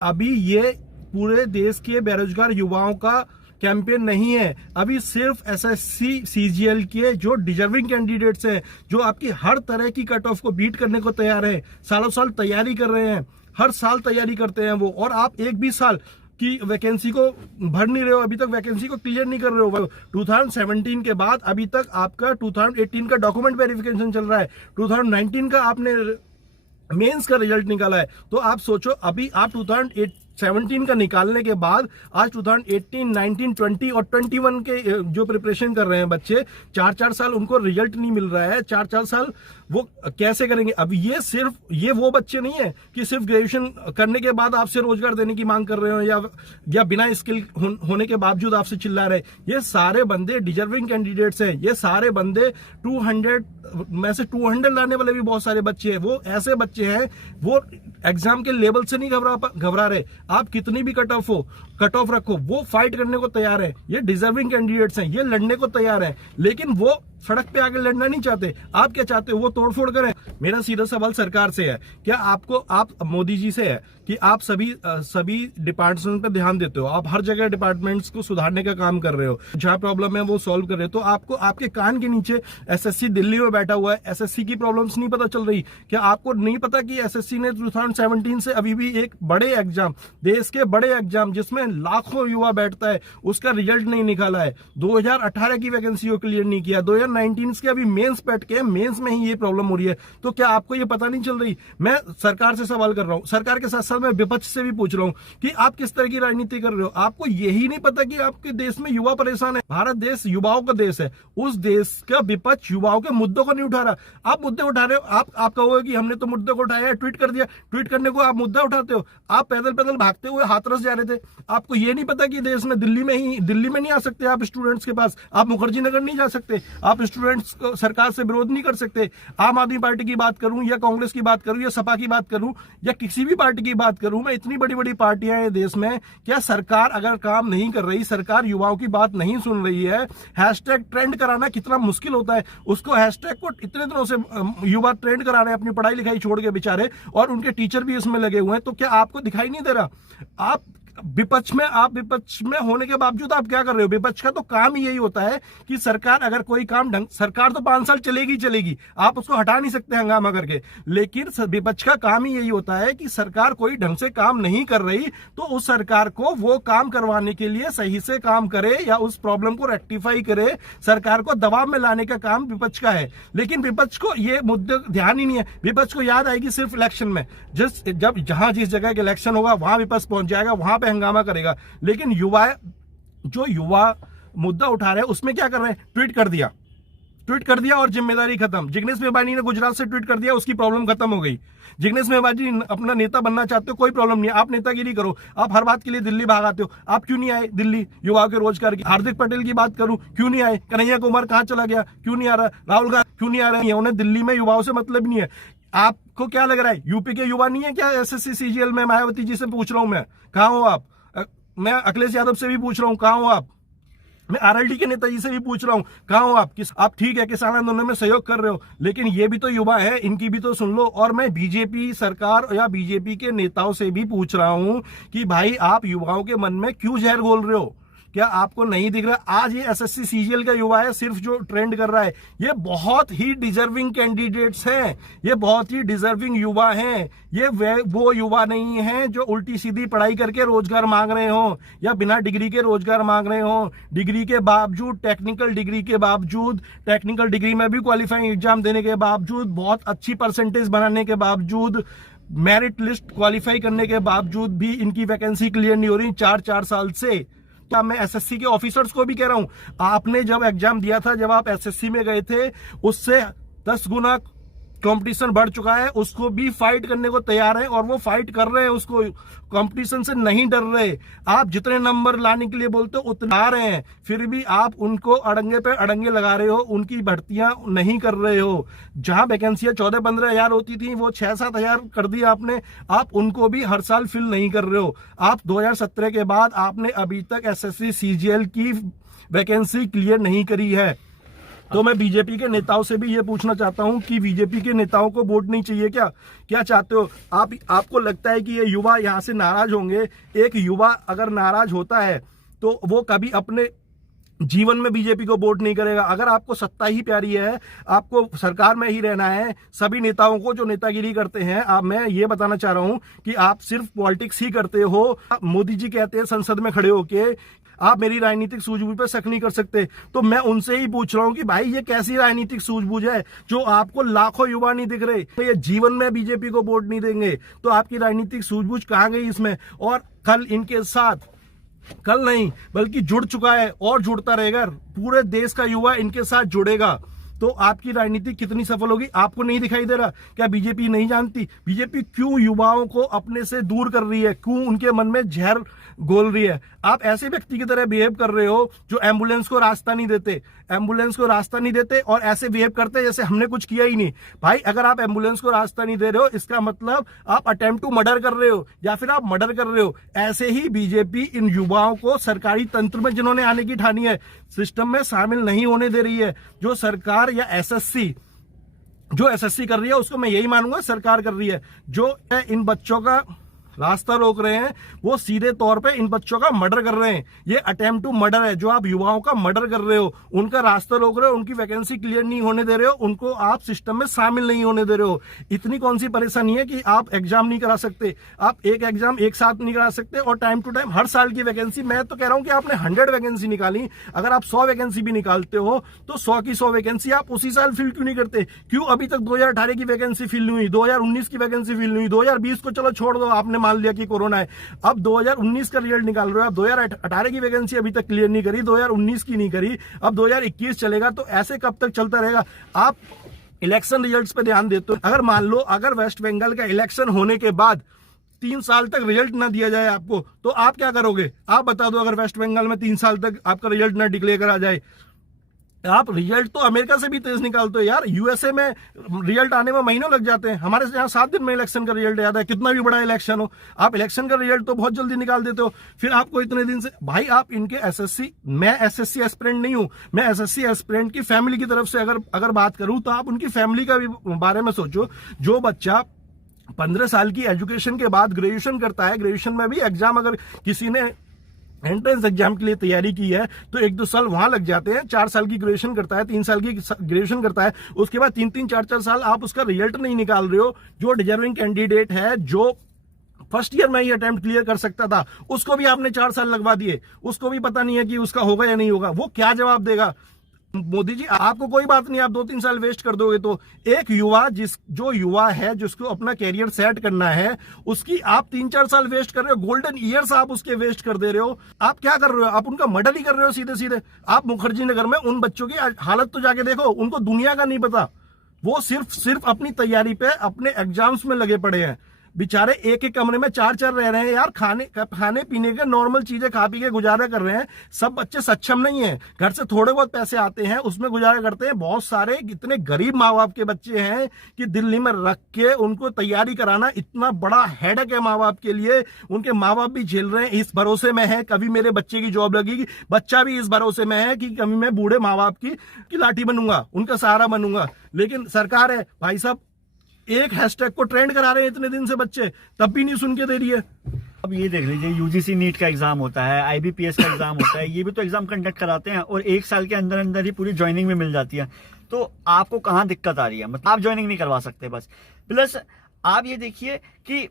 अभी ये पूरे देश के बेरोजगार युवाओं का कैंपेन नहीं है। अभी सिर्फ एसएससी सीजीएल के जो डिजर्विंग कैंडिडेट्स हैं, जो आपकी हर तरह की कट ऑफ को बीट करने को तैयार है, सालों साल तैयारी कर रहे हैं, हर साल तैयारी करते हैं वो, और आप एक भी साल की वैकेंसी को भर नहीं रहे हो, अभी तक वैकेंसी को क्लियर नहीं कर रहे हो। 2017 के बाद अभी तक आपका 2018 का डॉक्यूमेंट वेरिफिकेशन चल रहा है, 2019 का आपने मेंस का रिजल्ट निकाला है। तो आप सोचो, अभी आप 2017 का निकालने के बाद आज 2018, 19, 20 और 21 के जो प्रिपरेशन कर रहे हैं बच्चे, 4-4 साल उनको रिजल्ट नहीं मिल रहा है, 4-4 साल वो कैसे करेंगे? अब ये वो बच्चे नहीं है कि सिर्फ ग्रेजुएशन करने के बाद आपसे रोजगार देने की मांग कर रहे हो या बिना स्किल होने के बावजूद आपसे चिल्ला रहे। ये सारे बंदे डिजर्विंग कैंडिडेट्स हैं, ये सारे बंदे 200 में से 200 लाने वाले भी बहुत सारे बच्चे हैं। वो ऐसे बच्चे हैं, वो एग्जाम के लेवल से नहीं घबरा रहे। आप कितनी भी कट ऑफ रखो, वो फाइट करने को तैयार है। ये डिजर्विंग कैंडिडेट्स हैं, ये लड़ने को तैयार है, लेकिन वो सड़क पे आके लड़ना नहीं चाहते। आप क्या चाहते हो? वो तोड़फोड़ करें। मेरा सीधा सवाल सरकार से है, क्या आप मोदी जी से है कि आप सभी डिपार्टमेंट पे ध्यान देते हो, आप हर जगह डिपार्टमेंट्स को सुधारने का काम कर रहे हो, जहां प्रॉब्लम है वो सॉल्व कर रहे हो, तो आपको आपके कान के नीचे एसएससी दिल्ली में बैठा हुआ है, एसएससी की प्रॉब्लम्स नहीं पता चल रही? क्या आपको नहीं पता कि एसएससी ने 2017 से अभी भी एक बड़े एग्जाम, देश के बड़े एग्जाम जिसमें लाखों युवा बैठता है, उसका रिजल्ट नहीं निकाला है? 2018 की वैकेंसी को क्लियर नहीं किया, 2019 के अभी मेंस बैठ के मेंस में ही ये प्रॉब्लम हो रही है। तो क्या आपको ये पता नहीं चल रही? मैं सरकार से सवाल कर रहा हूं, सरकार के साथ साथ मैं विपक्ष से भी पूछ रहा हूं कि आप किस तरह की राजनीति कर रहे हो? आपको यही नहीं पता कि आपके देश में युवा परेशान है? भारत देश युवाओं का देश है, उस देश का विपक्ष युवाओं के मुद्दों को नहीं उठा रहा। आप मुद्दे उठा रहे हो, आप कहोगे कि हमने तो मुद्दे को उठाया, ट्वीट कर दिया, ट्वीट करने को आप मुद्दा उठाते हो। आप पैदल पैदल भागते हुए हाथरस जा रहे थे। आपको ये नहीं पता कि देश में दिल्ली में नहीं आ सकते आप स्टूडेंट्स के पास, आप मुखर्जी नगर नहीं जा सकते, आप स्टूडेंट्स को सरकार से विरोध नहीं कर सकते। आम आदमी पार्टी की बात करूं या कांग्रेस की बात करूं या सपा की बात करूं या किसी भी पार्टी की बात करूं, मैं इतनी बड़ी बड़ी पार्टियां हैं देश में, क्या सरकार अगर काम नहीं कर रही, सरकार युवाओं की बात नहीं सुन रही है? हैशटैग ट्रेंड कराना कितना मुश्किल होता है, उसको हैशटैग को इतने दिनों से युवा ट्रेंड करा रहे हैं अपनी पढ़ाई लिखाई छोड़ के बेचारे, और उनके टीचर भी इसमें लगे हुए हैं। तो क्या आपको दिखाई नहीं दे रहा? आप विपक्ष में होने के बावजूद आप क्या कर रहे हो? विपक्ष का तो काम ही यही होता है कि सरकार अगर कोई काम सरकार तो 5 साल चलेगी, आप उसको हटा नहीं सकते हंगामा करके, लेकिन विपक्ष का काम ही यही होता है कि सरकार कोई ढंग से काम नहीं कर रही तो उस सरकार को वो काम करवाने के लिए सही से काम करे या उस प्रॉब्लम को रेक्टिफाई करे, सरकार को दबाव में लाने का काम विपक्ष का है। लेकिन विपक्ष को ये मुद्दे ध्यान ही नहीं है। विपक्ष को याद आएगी सिर्फ इलेक्शन में, जहां जिस जगह के इलेक्शन होगा वहां विपक्ष पहुंच जाएगा, वहां पे हंगामा करेगा। लेकिन युवा मुद्दा उठा रहे हैं उसमें क्या कर रहे हैं? ट्वीट कर दिया और जिम्मेदारी खत्म। जिग्नेश मेवानी ने गुजरात से ट्वीट कर दिया, उसकी प्रॉब्लम खत्म हो गई। जिग्नेश मेवानी अपना नेता बनना चाहते हो, कोई प्रॉब्लम नहीं है, आप नेतागिरी करो। आप हर बात के लिए दिल्ली भागाते हो, आप क्यों नहीं आए दिल्ली युवाओं के रोजगार की? हार्दिक पटेल की बात करूं, क्यों नहीं आए? कन्हैया कुमार कहां चला गया, क्यों नहीं आ रहा? राहुल गांधी क्यों नहीं आ रहे हैं? उन्हें दिल्ली में युवाओं से मतलब नहीं है। आपको क्या लग रहा है, यूपी के युवा नहीं है क्या एसएससी सीजीएल में? मायावती जी से पूछ रहा हूं मैं, कहां हो आप? मैं अखिलेश यादव से भी पूछ रहा हूं, कहां हो आप? मैं आरएलडी के नेताजी से भी पूछ रहा हूं, कहां हो आप? आप ठीक है किसान आंदोलन में सहयोग कर रहे हो, लेकिन ये भी तो युवा है, इनकी भी तो सुन लो। और मैं बीजेपी सरकार या बीजेपी के नेताओं से भी पूछ रहा हूं कि भाई आप युवाओं के मन में क्यों जहर घोल रहे हो? क्या आपको नहीं दिख रहा? आज ये एसएससी सीजीएल का युवा है सिर्फ जो ट्रेंड कर रहा है, ये बहुत ही डिजर्विंग कैंडिडेट्स हैं, ये बहुत ही डिजर्विंग युवा हैं। ये वो युवा नहीं है जो उल्टी सीधी पढ़ाई करके रोजगार मांग रहे हो या बिना डिग्री के रोजगार मांग रहे हो। डिग्री के बावजूद, टेक्निकल डिग्री में भी क्वालिफाइंग एग्जाम देने के बावजूद, बहुत अच्छी परसेंटेज बनाने के बावजूद, मेरिट लिस्ट क्वालिफाई करने के बावजूद भी इनकी वैकेंसी क्लियर नहीं हो रही 4-4 साल से। क्या मैं एसएससी के ऑफिसर्स को भी कह रहा हूं, आपने जब एग्जाम दिया था, जब आप एसएससी में गए थे, उससे 10 गुना कंपटीशन बढ़ चुका है, उसको भी फाइट करने को तैयार है और वो फाइट कर रहे हैं, उसको कंपटीशन से नहीं डर रहे। आप जितने नंबर लाने के लिए बोलते हो उतना आ रहे हैं, फिर भी आप उनको अड़ंगे पे अड़ंगे लगा रहे हो, उनकी भर्तियां नहीं कर रहे हो। जहां वैकेंसियां 14-15 हजार होती थी वो 6-7 हजार कर दी आपने, आप उनको भी हर साल फिल नहीं कर रहे हो। आप 2017 के बाद आपने अभी तक एसएससी सीजीएल की वैकेंसी क्लियर नहीं करी है। तो मैं बीजेपी के नेताओं से भी ये पूछना चाहता हूं कि बीजेपी के नेताओं को वोट नहीं चाहिए क्या? क्या चाहते हो आप? आपको लगता है कि ये युवा यहां से नाराज होंगे? एक युवा अगर नाराज होता है तो वो कभी अपने जीवन में बीजेपी को वोट नहीं करेगा। अगर आपको सत्ता ही प्यारी है, आपको सरकार में ही रहना है, सभी नेताओं को जो नेतागिरी करते हैं, मैं ये बताना चाह रहा हूं कि आप सिर्फ पॉलिटिक्स ही करते हो। मोदी जी कहते हैं संसद में खड़े होके आप मेरी राजनीतिक सूझबूझ पे शक नहीं कर सकते। तो मैं उनसे ही पूछ रहा हूं कि भाई ये कैसी राजनीतिक सूझबूझ है जो आपको लाखों युवा नहीं दिख रहे, तो ये जीवन में बीजेपी को वोट नहीं देंगे, तो आपकी राजनीतिक सूझबूझ कहां गई इसमें? और कल इनके साथ, कल नहीं बल्कि जुड़ चुका है और जुड़ता रहेगा, पूरे देश का युवा इनके साथ जुड़ेगा, तो आपकी राजनीति कितनी सफल होगी आपको नहीं दिखाई दे रहा? क्या बीजेपी नहीं जानती? बीजेपी क्यों युवाओं को अपने से दूर कर रही है, क्यों उनके मन में जहर घोल रही है? आप ऐसे व्यक्ति की तरह बिहेव कर रहे हो जो एम्बुलेंस को रास्ता नहीं देते, एम्बुलेंस को रास्ता नहीं देते और ऐसे बिहेव करते जैसे हमने कुछ किया ही नहीं। भाई अगर आप एम्बुलेंस को रास्ता नहीं दे रहे हो, इसका मतलब आप अटेम्प्ट टू मर्डर कर रहे हो या फिर आप मर्डर कर रहे हो। ऐसे ही बीजेपी इन युवाओं को सरकारी तंत्र में जिन्होंने आने की ठानी है, सिस्टम में शामिल नहीं होने दे रही है। जो सरकार या एसएससी कर रही है उसको मैं यही मानूंगा सरकार कर रही है। जो इन बच्चों का रास्ता रोक रहे हैं वो सीधे तौर पे इन बच्चों का मर्डर कर रहे हैं। ये अटेम्प्ट टू मर्डर है। जो आप युवाओं का मर्डर कर रहे हो, उनका रास्ता रोक रहे हो, उनकी वैकेंसी क्लियर नहीं होने दे रहे हो, उनको आप सिस्टम में शामिल नहीं होने दे रहे हो। इतनी कौन सी परेशानी है कि आप एग्जाम नहीं करा सकते? आप एक एग्जाम एक साथ नहीं करा सकते और टाइम टू टाइम हर साल की वैकेंसी। मैं तो कह रहा हूं कि आपने 100 वैकेंसी निकाली, अगर आप 100 वैकेंसी भी निकालते हो तो 100 की 100 वैकेंसी आप उसी साल फिल क्यों नहीं करते? क्यों अभी तक 2018 की वैकेंसी फिल नहीं हुई, 2019 की वैकेंसी फिल नहीं हुई, 2020 को चलो छोड़ दो, आपने मान लिया कि कोरोना है। अब 2019 का रिजल्ट निकाल रहे हो आप, 2018 की वैकेंसी अभी तक क्लियर नहीं करी, 2019 की नहीं करी, अब 2021 चलेगा, तो ऐसे कब तक चलता रहेगा? आप इलेक्शन रिजल्ट्स पे ध्यान देते हो। अगर मान लो अगर वेस्ट बंगाल का इलेक्शन होने के बाद 3 साल तक रिजल्ट ना दिया जाए आपको, तो आप क्या करोगे? आप बता दो। अगर वेस्ट बंगाल में 3 साल तक आपका रिजल्ट ना डिक्लेयर करा जाए, आप रिजल्ट तो अमेरिका से भी तेज निकालते हो यार। यूएसए में रिजल्ट आने में महीनों लग जाते हैं, हमारे यहाँ 7 दिन में इलेक्शन का रिजल्ट आता है। कितना भी बड़ा इलेक्शन हो, आप इलेक्शन का रिजल्ट तो बहुत जल्दी निकाल देते हो। फिर आपको इतने दिन से, भाई आप इनके एसएससी, मैं एसएससी एस्पिरेंट नहीं हूं, मैं एसएससी एस्पिरेंट की फैमिली की तरफ से अगर बात करूं तो आप उनकी फैमिली का भी बारे में सोचो। जो बच्चा 15 साल की एजुकेशन के बाद ग्रेजुएशन करता है, ग्रेजुएशन में भी एग्जाम अगर किसी ने एंट्रेंस एग्जाम के लिए तैयारी की है तो 1-2 साल वहां लग जाते हैं। 4 साल की ग्रेजुएशन करता है, 3 साल की ग्रेजुएशन करता है, उसके बाद 3-3, 4-4 साल आप उसका रिजल्ट नहीं निकाल रहे हो। जो डिजर्विंग कैंडिडेट है, जो फर्स्ट ईयर में ही अटेम्प्ट क्लियर कर सकता था, उसको भी आपने 4 साल लगवा दिए। उसको भी पता नहीं है कि उसका होगा या नहीं होगा। वो क्या जवाब देगा? मोदी जी आपको कोई बात नहीं, आप 2-3 साल वेस्ट कर दोगे तो एक युवा, जो युवा है जिसको अपना कैरियर सेट करना है, उसकी आप 3-4 साल वेस्ट कर रहे हो। गोल्डन ईयर्स आप उसके वेस्ट कर दे रहे हो। आप क्या कर रहे हो? आप उनका मर्डर ही कर रहे हो सीधे सीधे। आप मुखर्जी नगर में उन बच्चों की हालत तो जाके देखो, उनको दुनिया का नहीं पता। वो सिर्फ अपनी तैयारी पे, अपने एग्जाम्स में लगे पड़े हैं। बेचारे एक एक कमरे में 4-4 रह रहे हैं यार, खाने पीने के नॉर्मल चीजें खा पी के गुजारा कर रहे हैं। सब बच्चे सक्षम नहीं है, घर से थोड़े बहुत पैसे आते हैं उसमें गुजारा करते हैं। बहुत सारे इतने गरीब माँ बाप के बच्चे हैं कि दिल्ली में रख के उनको तैयारी कराना इतना बड़ा हेडेक है माँ बाप के लिए। उनके माँ बाप भी झेल रहे हैं, इस भरोसे में है कभी मेरे बच्चे की जॉब लगेगी। बच्चा भी इस भरोसे में है कि कभी मैं बूढ़े माँ बाप की लाठी बनूंगा, उनका सहारा बनूंगा। लेकिन सरकार है भाई साहब, एक हैशटैग को ट्रेंड करा रहे हैं इतने दिन से बच्चे, तब भी नहीं सुन के दे रही है। अब ये देख लीजिए, यूजीसी नीट का एग्जाम होता है, आईबीपीएस का एग्जाम होता है, ये भी तो एग्जाम कंडक्ट कराते हैं और 1 साल के अंदर अंदर ही पूरी ज्वाइनिंग भी मिल जाती है। तो आपको कहाँ दिक्कत आ रही है? मतलब आप ज्वाइनिंग नहीं करवा सकते बस। प्लस आप ये देखिए कि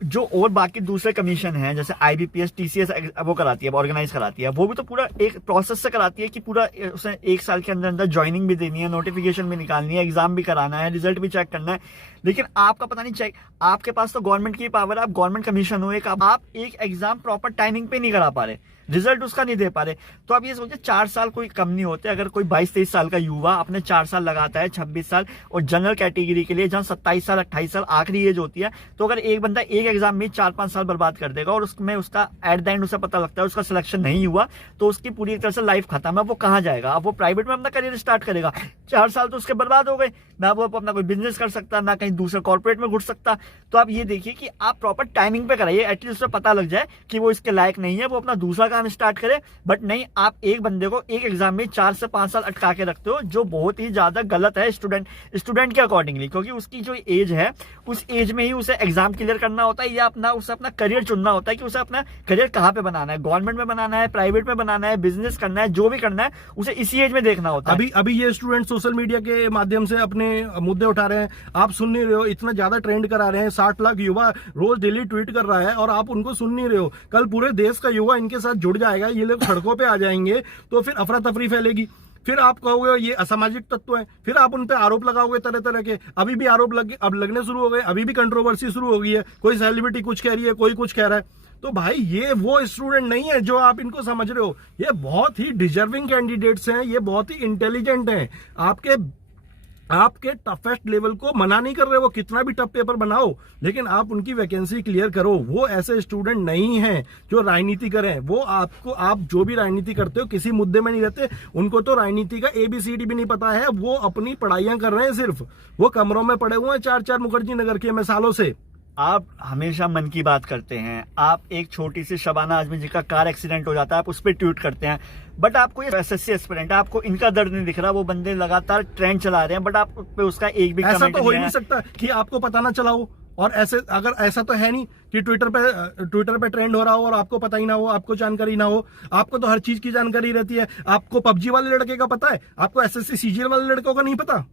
जो और बाकी दूसरे कमीशन हैं, जैसे आईबीपीएस, टीसीएस वो कराती है, ऑर्गेनाइज कराती है, वो भी तो पूरा एक प्रोसेस से कराती है कि पूरा उसे 1 साल के अंदर अंदर ज्वाइनिंग भी देनी है, नोटिफिकेशन भी निकालनी है, एग्जाम भी कराना है, रिजल्ट भी चेक करना है। लेकिन आपका पता नहीं चेक, आपके पास तो गवर्नमेंट की पावर है, आप गवर्नमेंट कमीशन हो एक, आप एक एग्जाम प्रॉपर टाइमिंग पे नहीं करा पा रहे, रिजल्ट उसका नहीं दे पा रहे। तो आप ये सोचिए 4 साल कोई कम नहीं होते। अगर कोई 22-23 साल का युवा अपने 4 साल लगाता है, 26 साल, और जनरल कैटेगरी के लिए जहां 27 साल 28 साल आखिरी एज होती है, तो अगर एक बंदा एक एग्जाम में 4-5 साल बर्बाद कर देगा और उसमें उसका एट द एंड उसे पता लगता है उसका सिलेक्शन नहीं हुआ, तो उसकी पूरी तरह से लाइफ खत्म है। वो कहाँ जाएगा? अब वो प्राइवेट में अपना करियर स्टार्ट करेगा। 4 साल तो उसके बर्बाद हो गए, ना वो अपना कोई बिजनेस कर सकता, ना कहीं दूसरे कॉर्पोरेट में घुस सकता। तो आप ये देखिए कि आप प्रॉपर टाइमिंग पे कराइए, एटलीस्ट उसे पता लग जाए कि वो इसके लायक नहीं है, वो अपना दूसरा काम स्टार्ट करे। बट नहीं, आप एक बंदे को एक एग्जाम में 4 से 5 साल अटका के रखते हो, जो बहुत ही ज्यादा गलत है स्टूडेंट के अकॉर्डिंगली, क्योंकि उसकी जो एज है उस एज में ही उसे एग्जाम क्लियर करना होता है, या उसे अपना करियर चुनना होता है कि उसे अपना करियर कहाँ पे बनाना है, गवर्नमेंट में बनाना है, प्राइवेट में बनाना है, बिजनेस करना है, जो भी करना है उसे इसी एज में देखना होता है। अभी ये स्टूडेंट सोशल मीडिया के माध्यम से अपने मुद्दे उठा रहे हैं, आप सुन नहीं रहे हो, इतना ज्यादा ट्रेंड करा रहे हैं, 60 लाख युवा रोज डेली ट्वीट कर रहा है और आप उनको सुन नहीं रहे हो। कल पूरे देश का युवा इनके साथ जुड़ जाएगा, ये लोग सड़कों पे आ जाएंगे, तो फिर अफरा तफरी फैलेगी, फिर आप कहोगे ये असामाजिक तत्व है, फिर आप उन पे आरोप लगाओगे तरह तरह के। अभी भी आरोप अब लगने शुरू हो गए, अभी भी कंट्रोवर्सी शुरू हो गई है, कोई सेलिब्रिटी कुछ कह रही है, कोई कुछ कह रहा है। तो भाई ये वो स्टूडेंट नहीं है जो आप इनको समझ रहे हो, ये बहुत ही डिजर्विंग कैंडिडेट्स हैं, ये बहुत ही इंटेलिजेंट हैं, आपके टफेस्ट लेवल को मना नहीं कर रहे, वो कितना भी टफ पेपर बनाओ, लेकिन आप उनकी वैकेंसी क्लियर करो। वो ऐसे स्टूडेंट नहीं हैं जो राजनीति करें, वो आप जो भी राजनीति करते हो किसी मुद्दे में नहीं रहते, उनको तो राजनीति का ABCD भी नहीं पता है, वो अपनी पढ़ाइयां कर रहे हैं, सिर्फ वो कमरों में पड़े हुए हैं 4-4 मुखर्जी नगर के में सालों से। आप हमेशा मन की बात करते हैं, आप एक छोटी सी शबाना आजमी जी का कार एक्सीडेंट हो जाता है, आप उस पर ट्वीट करते हैं, बट आपको ये SSC एस्पिरेंट है, आपको इनका दर्द नहीं दिख रहा, वो बंदे लगातार ट्रेंड चला रहे हैं, बट आप पे उसका एक भी ऐसा कमेंट तो हो ही नहीं नहीं सकता कि आपको पता ना चला हो। और अगर ऐसा तो है नहीं कि ट्विटर पे ट्रेंड हो रहा हो और आपको पता ही ना हो, आपको जानकारी ना हो। आपको तो हर चीज की जानकारी रहती है। आपको PUBG वाले लड़के का पता है, आपको SSC CGL वाले लड़कों का नहीं पता।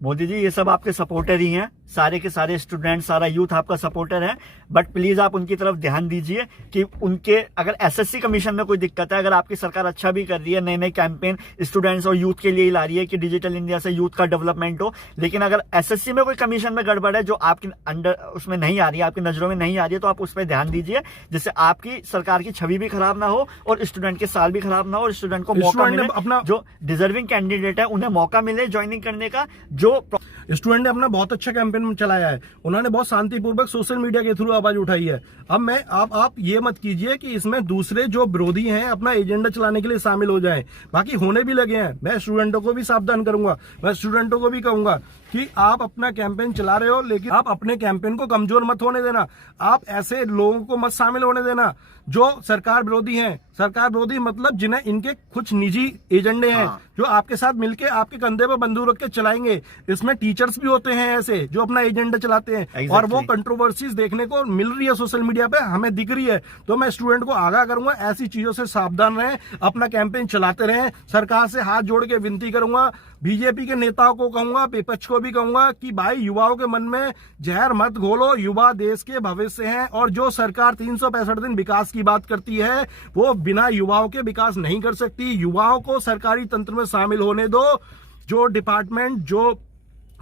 मोदी जी, ये सब आपके सपोर्टर ही हैं, सारे के सारे स्टूडेंट, सारा यूथ आपका सपोर्टर है, बट प्लीज आप उनकी तरफ ध्यान दीजिए कि उनके अगर SSC कमीशन में कोई दिक्कत है, अगर आपकी सरकार अच्छा भी कर रही है, नए नए कैंपेन स्टूडेंट्स और यूथ के लिए ला रही है कि डिजिटल इंडिया से यूथ का डेवलपमेंट हो, लेकिन अगर SSC में कोई कमीशन में गड़बड़ है जो आपके अंडर उसमें नहीं आ रही है, आपकी नजरों में नहीं आ रही है, तो आप उस पर ध्यान दीजिए, जिससे आपकी सरकार की छवि भी खराब ना हो और स्टूडेंट के साल भी खराब ना हो, और स्टूडेंट को मौका मिले, जो डिजर्विंग कैंडिडेट है उन्हें मौका मिले ज्वाइनिंग करने का। जो स्टूडेंट ने अपना बहुत अच्छा कैंपेन चलाया है, उन्होंने बहुत शांतिपूर्वक सोशल मीडिया के थ्रू आवाज उठाई है। अब आप ये मत कीजिए कि इसमें दूसरे जो विरोधी हैं अपना एजेंडा चलाने के लिए शामिल हो जाएं, बाकी होने भी लगे हैं। मैं स्टूडेंटों को भी सावधान करूंगा, मैं स्टूडेंटों को भी कहूंगा कि आप अपना कैंपेन चला रहे हो, लेकिन आप अपने कैंपेन को कमजोर मत होने देना। आप ऐसे लोगों को मत शामिल होने देना जो सरकार विरोधी हैं। सरकार विरोधी मतलब जिन्हें इनके कुछ निजी एजेंडे हैं, जो आपके साथ मिलके आपके कंधे पर बंदूक रख के चलाएंगे। इसमें टीचर्स भी होते हैं ऐसे जो अपना एजेंडा चलाते हैं, और वो कंट्रोवर्सीज देखने को मिल रही है सोशल मीडिया पे, हमें दिख रही है। तो मैं स्टूडेंट को आगाह करूंगा, ऐसी चीजों से सावधान रहें, अपना कैंपेन चलाते रहें। सरकार से हाथ जोड़ के विनती करूंगा, बीजेपी के नेताओं को कहूंगा, विपक्ष को भी कहूंगा कि भाई युवाओं के मन में जहर मत घोलो, युवा देश के भविष्य हैं। और जो सरकार 365 दिन विकास की बात करती है वो बिना युवाओं के विकास नहीं कर सकती। युवाओं को सरकारी तंत्र में शामिल होने दो। जो डिपार्टमेंट, जो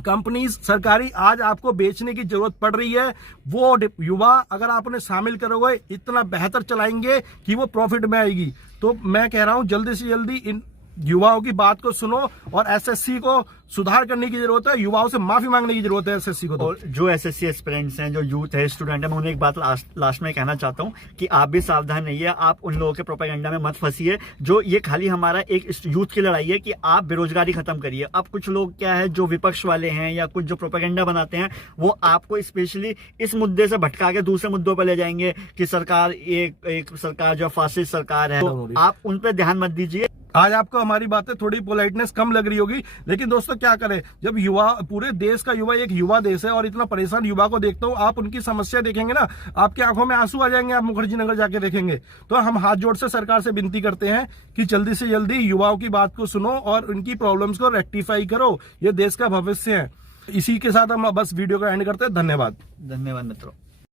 कंपनीज सरकारी आज आपको बेचने की जरूरत पड़ रही है, वो युवा अगर आप उन्हें शामिल करोगे इतना बेहतर चलाएंगे कि वो प्रॉफिट में आएगी। तो मैं कह रहा हूं जल्दी से जल्दी इन युवाओं की बात को सुनो, और SSC को सुधार करने की जरूरत है, युवाओं से माफी मांगने की जरूरत है SSC को। और जो SSC एस्पिरेंट्स हैं, जो यूथ है, स्टूडेंट है, मैं उन्हें एक बात लास्ट में कहना चाहता हूं कि आप भी सावधान रहिए, आप उन लोगों के प्रोपेगेंडा में मत फंसिए। जो ये खाली हमारा एक यूथ की लड़ाई है कि आप बेरोजगारी खत्म करिए। अब कुछ लोग क्या है जो विपक्ष वाले हैं या कुछ जो प्रोपेगेंडा बनाते हैं, वो आपको स्पेशली इस मुद्दे से भटका के दूसरे मुद्दों पर ले जाएंगे कि सरकार एक सरकार जो फासिस्ट सरकार है, तो आप उन पर ध्यान मत दीजिए। आज आपको हमारी बातें थोड़ी पोलाइटनेस कम लग रही होगी, लेकिन दोस्तों क्या करें, जब युवा, पूरे देश का युवा एक युवा देश है, और इतना परेशान युवा को देखता हूं, आप उनकी समस्या देखेंगे ना, आपकी आंखों में आंसू आ जाएंगे। आप मुखर्जी नगर जाके देखेंगे। तो हम हाथ जोड़ से सरकार से विनती करते हैं कि जल्दी से जल्दी युवाओं की बात को सुनो और उनकी प्रॉब्लम्स को रेक्टिफाई करो। ये देश का भविष्य है। इसी के साथ हम बस वीडियो का एंड करते हैं। धन्यवाद मित्रों।